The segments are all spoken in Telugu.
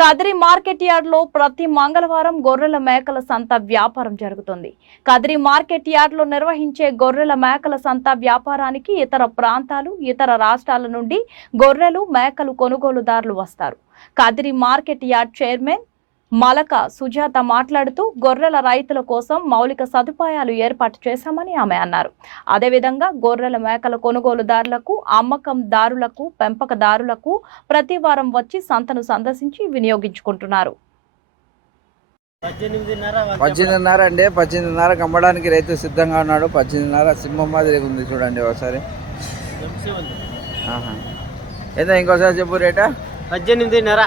కదిరి మార్కెట్ యార్డ్ లో ప్రతి మంగళవారం గొర్రెల మేకల సంత వ్యాపారం జరుగుతుంది. కదిరి మార్కెట్ యార్డ్ లో నిర్వహించే గొర్రెల మేకల సంత వ్యాపారానికి ఇతర ప్రాంతాలు, ఇతర రాష్ట్రాల నుండి గొర్రెలు, మేకలు కొనుగోలుదారులు వస్తారు. Kadiri market yard chairman Malaka Sujatha మాట్లాడుతూ గొర్రెల రైతుల కోసం మౌలిక సదుపాయాలు ఏర్పాటు చేశామని ఆమె అన్నారు. అదేవిధంగా గొర్రెల మేకల కొనుగోలుదారులకు, అమ్మకందారులకు, పెంపకదారులకు ప్రతి వారం వచ్చి సంతను సందర్శించి వినియోగించుకుంటున్నారు. 18:30 అండి. 18:30 అమ్మడానికి రైతు సిద్ధంగా ఉన్నాడు. 18:30 సింహం మాదిరి ఉంది చూడండి ఒకసారి. ఏదో ఇంకోసారి చెప్పు రేటా. 18:30.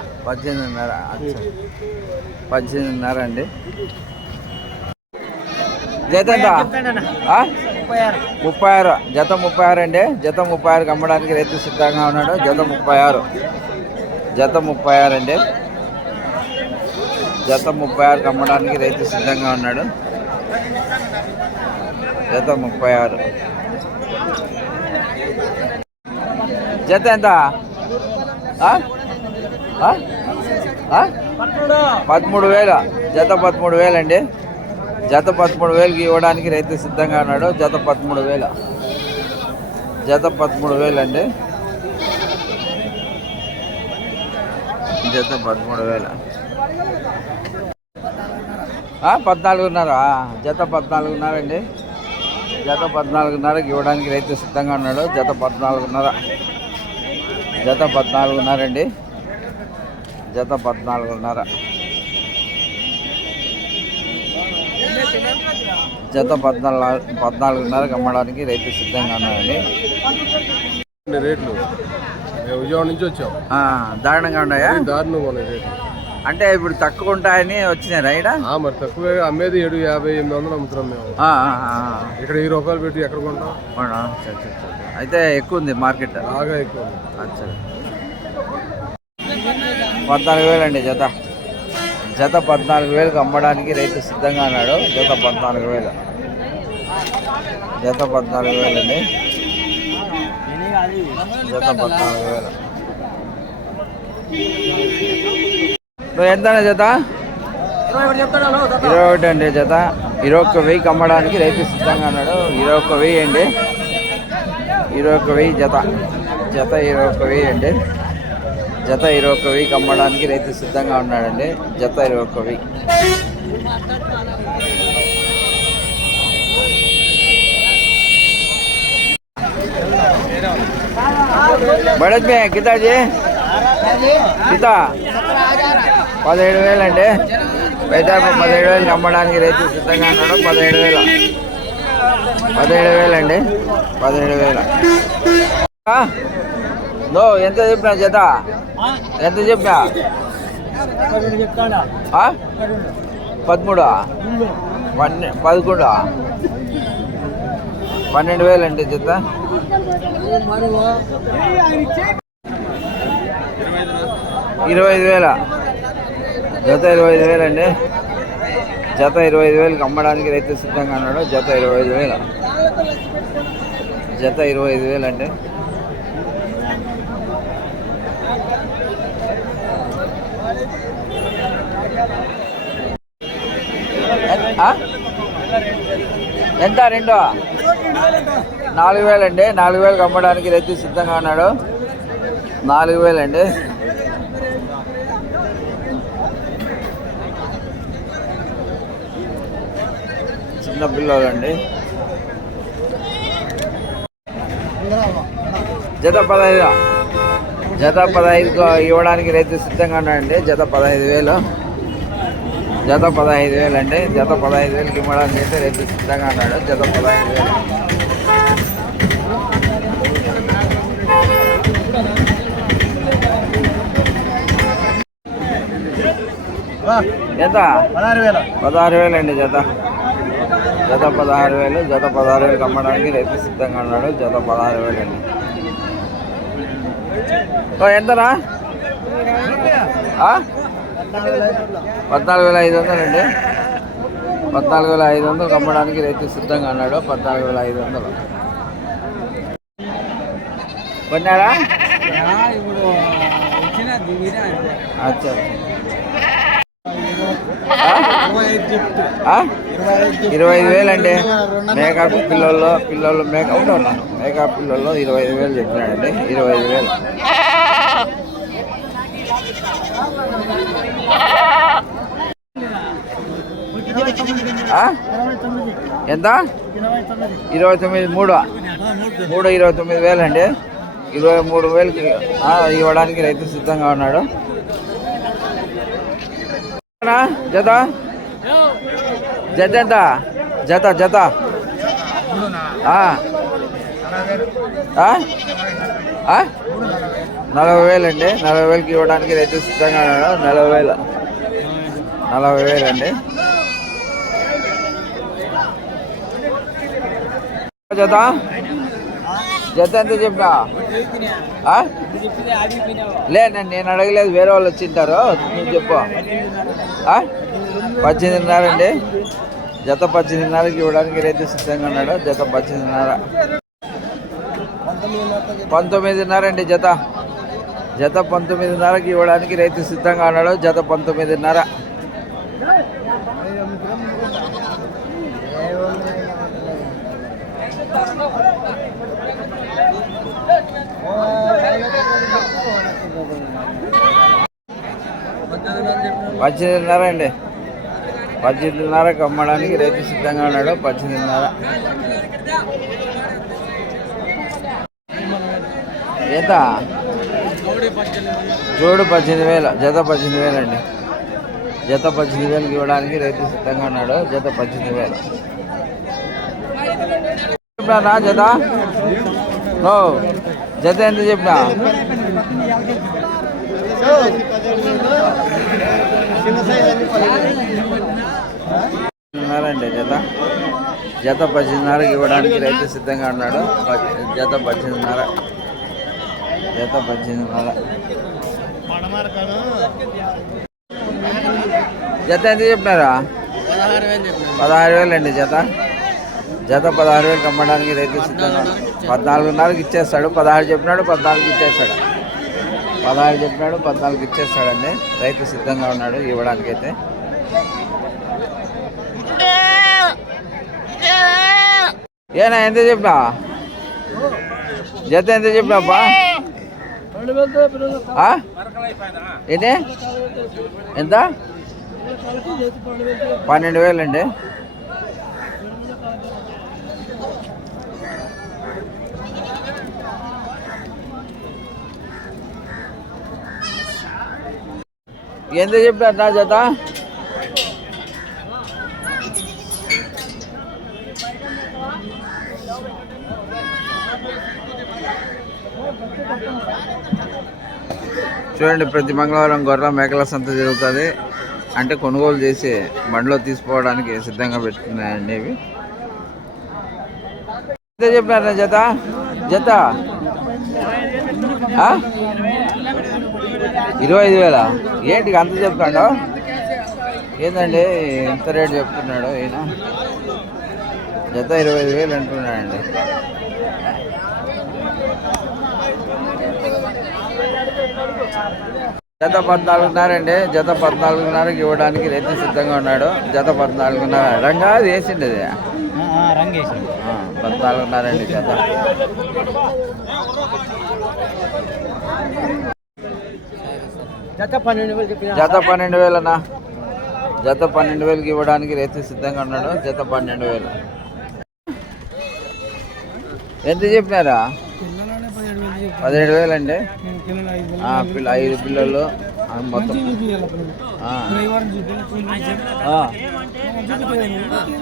18:30 అండి. జత ఎంత? 36. జత 36 అండి. జత 36 అమ్మడానికి రైతు సిద్ధంగా ఉన్నాడు. జత 36 అండి. జత 36 అమ్మడానికి రైతు సిద్ధంగా ఉన్నాడు. జత 36. జత ఎంత? 13,000. జత 13,000 అండి. జత 13,000కి ఇవ్వడానికి రైతు సిద్ధంగా ఉన్నాడు. జత 13,000. జత 13,000 అండి. జత 13,000. 14,500. జత 14,500 అండి. జత 14,500కి ఇవ్వడానికి రైతు సిద్ధంగా ఉన్నాడు. జత 14,500. జత 14,500 అండి. జత 14,500. జత 14,500కి అమ్మడానికి రైతు సిద్ధంగా ఉన్నారండి. రేట్లు విజయవాడ నుంచి వచ్చాం. దారుణంగా ఉన్నాయా? దారుణంగా ఉన్నాయి రేట్లు. అంటే ఇప్పుడు తక్కువ ఉంటాయని వచ్చినాయి రైడ్. మరి తక్కువ అమ్మేది 750-800 అమ్ముతున్నాం మేము. ఇక్కడ 10 రూపాయలు పెట్టి ఎక్కడ కొంటాం? అయితే ఎక్కువ ఉంది మార్కెట్, బాగా ఎక్కువ ఉంది. 14,000 అండి జత. జత 14,000కి అమ్మడానికి రైతు సిద్ధంగా ఉన్నాడు. జత 14,000. జత 14,000 అండి. జత 14,000. ఎంత జత? 21 అండి. జత 21,000కి అమ్మడానికి రైతు సిద్ధంగా ఉన్నాడు. 21,000 అండి. 21,000 జత. జత 21,000 అండి. జత 21,000కి అమ్మడానికి రైతు సిద్ధంగా ఉన్నాడండి. జత 21,000. బడత్ మే కితాజీ కితా 17,000 అండి. అయితే 17,000కి అమ్మడానికి రైతు సిద్ధంగా ఉన్నాడు. 17,000 అండి. 17,000. నో ఎంత చెప్పినా జత? ఎంత చెప్పినా? 13, 11, 12,000 అండి జత. 25,000. జత 25,000 అండి. జత 25,000కి అమ్మడానికి రైతు సిద్ధంగా ఉన్నాడు. జత 25,000. జత 25,000 అండి. ఎంత? 2, 4,000 అండి. 4,000కి అమ్మడానికి రైతు సిద్ధంగా ఉన్నాడు. 4,000 అండి. చిన్న పిల్లలండి. జత 15. జత 15కి ఇవ్వడానికి రైతు సిద్ధంగా ఉన్నాడండి. జత 15,000. జత 15,000 అండి. జత 15,000కి ఇవ్వడానికి అయితే రైతు సిద్ధంగా ఉన్నాడు. జత 15,000. ఎంత? 16,000 అండి జత. జత 16,000. జత 16,000కి అమ్మడానికి రైతు సిద్ధంగా ఉన్నాడు. జత 16,000 అండి. ఎంతనా? 14,500 అండి. 14,500 అమ్మడానికి రైతు సిద్ధంగా ఉన్నాడు. 14,500. కొన్నారా? అచ్చా ఆ? 25,000 అండి. మేకప్ పిల్లలు మేకప్ ఉన్నాను. మేకప్ పిల్లల్లో 25,000 చెప్పినాడండి. 25,000. ఆ? ఎంత? 29. మూడు 29,000 అండి. 23,000కి ఇవ్వడానికి రైతు సిద్ధంగా ఉన్నాడు. జత జత ఎంత? జత 40,000 అండి. 40,000కి ఇవ్వడానికి రైతు సిద్ధంగా ఉన్నాడు. 40,000 అండి. జత ఎంత చెప్పినా? లేదండి, నేను అడగలేదు, వేరే వాళ్ళు వచ్చింటారు. నువ్వు చెప్పు. 18,500 అండి. జత 18,500కి ఇవ్వడానికి రైతు సిద్ధంగా ఉన్నాడు. జత 18,500. 19,500 అండి. జత 19,500కి ఇవ్వడానికి రైతు సిద్ధంగా ఉన్నాడు. జత 19,500. పద్దెనిమిదిన్నర అండి. 18,500కి అమ్మడానికి రైతు సిద్ధంగా ఉన్నాడు. 18,500. ఎంత? జోడు 18,000. జత 18,000 అండి. జత 18,000కి ఇవ్వడానికి రైతు సిద్ధంగా ఉన్నాడు. జత 18,000. చెప్పినా జత? నో, జత ఎంత చెప్పినా? అండి. జత 18,500కి ఇవ్వడానికి రైతు సిద్ధంగా ఉన్నాడు. జత 18,500. జత 18,500. జత ఎంత చెప్పినారా? 16,000 అండి. జత 16,000కి అమ్మడానికి రైతు సిద్ధంగా ఉన్నాడు. 14,500కి ఇచ్చేస్తాడు. 16 చెప్పినాడు, 14కి ఇచ్చేస్తాడు. 16 చెప్పినాడు, 14కి ఇచ్చేస్తాడండి. రైతు సిద్ధంగా ఉన్నాడు ఇవ్వడానికైతే. ఏనా ఎంత చెప్పినా? జత ఎంత చెప్పినాపా? ఏంటి? ఎంత? 12,000 అండి. ఎంత చెప్పినారు నా జత? చూడండి, ప్రతి మంగళవారం గొర్రెల మేకల సంత జరుగుతుంది. అంటే కొనుగోలు చేసి బండిలో తీసుకోవడానికి సిద్ధంగా పెట్టుకున్నాయండి ఇవి. ఎంత చెప్పినారు జత? జత 25,000. ఏంటి అంత చెప్తాడు? ఏందండి ఇంత రేటు చెప్తున్నాడు ఈయన? జత 25,000 అంటున్నాడండి. జత 14,500 అండి. జత 14,500కి ఇవ్వడానికి రైతు సిద్ధంగా ఉన్నాడు. జత 14,500. రంగా అది వేసిండి, అది 14,500 అండి. జత జత 12,000. జత 12,000 అన్న. జత 12,000కి ఇవ్వడానికి రైతు సిద్ధంగా ఉన్నాడు. జత 12,000. ఎంత చెప్పినారా? 17,000 అండి. 5 పిల్లలు మొత్తం.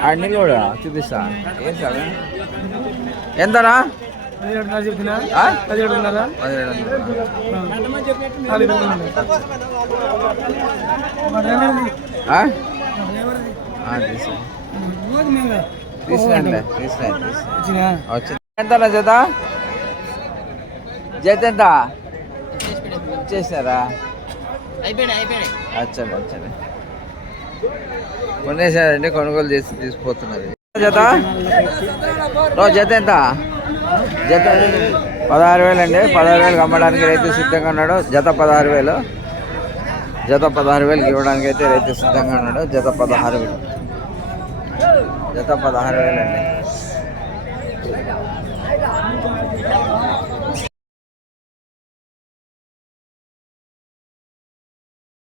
అన్నీ కూడా చూపిస్తా. ఏం సార్ ఎంతనా? 17,500. తీసుకురండి. ఎంతనా జత? జత ఎంత ఇచ్చేసారా? వచ్చండి. కొనేసారండి, కొనుగోలు చేసి తీసుకుపోతున్నది. జత జత ఎంత? జత 16,000 అండి. 16,000కి అమ్మడానికి రైతు సిద్ధంగా ఉన్నాడు. జత 16,000. జత 16,000కి ఇవ్వడానికి అయితే రైతు సిద్ధంగా ఉన్నాడు. జత 16,000. జత 16,000 అండి.